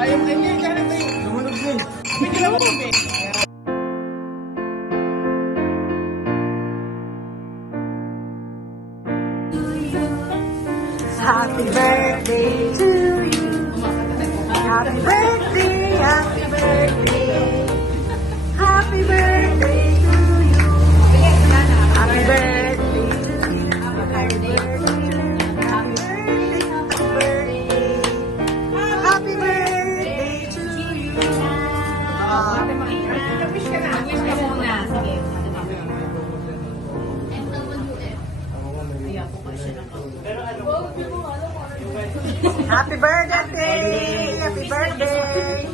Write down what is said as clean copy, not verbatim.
Ayaw mo hindi, kaya tayo. Lumulog din. Hindi na mo eh. Happy birthday to you. Happy birthday, happy birthday. Happy birthday to you. Happy birthday to you. Happy birthday. Happy birthday. Happy birthday to you. Wish ka na. Wish ka muna. Sige. Happy birthday! Happy birthday!